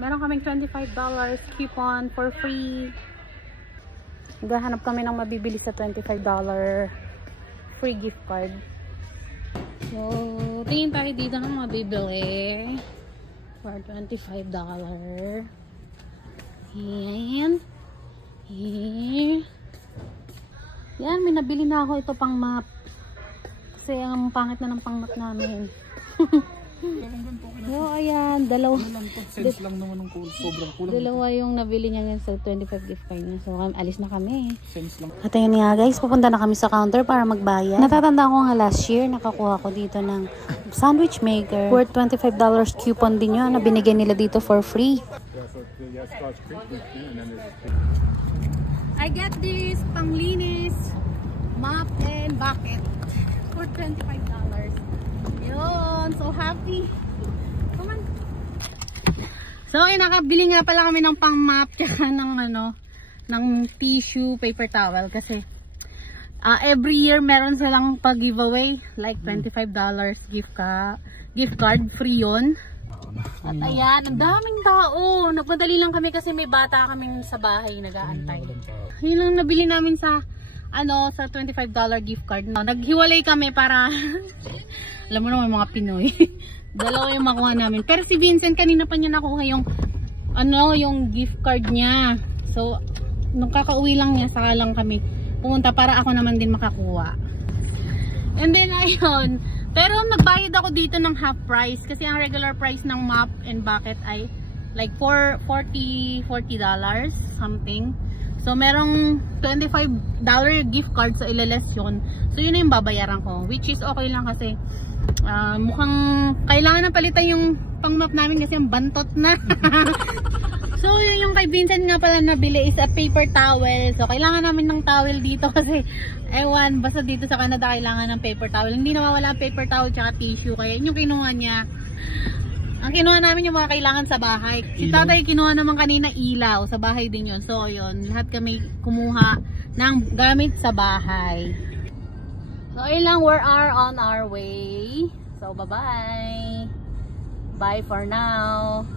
Meron kaming $25 coupon for free. Naghahanap kami ng mabibili sa $25 free gift card. So, tingin tayo dito ng mabibili for $25. Yan. Here. Yan, may nabili na ako ito pang map. Kasi ang pangit na ng pang map namin. So, ayan, dalawa. Sense lang naman ng sobrang kulang. Dalawa yung nabili niya ngayon sa 25 gift card niya. So, alis na kami. Sense lang. At ayun nga guys, pupunta na kami sa counter para magbayad. Natatanda ko nga last year, nakakuha ko dito ng sandwich maker. Worth $25 coupon din yun na binigyan nila dito for free. I get this panglinis mop and bucket for $25. Yun, so happy. Come on. So, nakabili nga pala kami ng pang mop tsaka ng ng tissue, paper towel kasi every year meron silang pag-giveaway like $25 gift card, free yun. At ayan, ang daming tao. Nagmadali lang kami kasi may bata kaming sa bahay nag-aantay. Yun lang nabili namin sa sa $25 gift card. Naghiwalay kami para alam mo naman mga Pinoy. Dalawa yung makuha namin. Pero si Vincent kanina pa niya nakuha yung yung gift card niya. So nung kakauwi lang niya saka lang kami pumunta para ako naman din makakuha. And then ayun, pero nagbayad ako dito ng half price kasi ang regular price ng mop and bucket ay like $40 something. So merong $25 gift card sa ilaless yun. So yun na yung babayaran ko, which is okay lang kasi mukhang kailangan na palitan yung pang mop namin kasi ang bantot na. So yung kay Vincent nga pala nabili is a paper towel. So kailangan namin ng towel dito kasi ewan, basta dito sa Canada kailangan ng paper towel. Hindi nawawala ang paper towel tsaka tissue. Kaya yung kinuha niya. Ang kinuha namin yung mga kailangan sa bahay. Si tatay kinuha naman kanina ilaw. Sa bahay din yun. So yun, lahat kami kumuha ng gamit sa bahay. So ayun lang, we are on our way. So bye bye. Bye for now.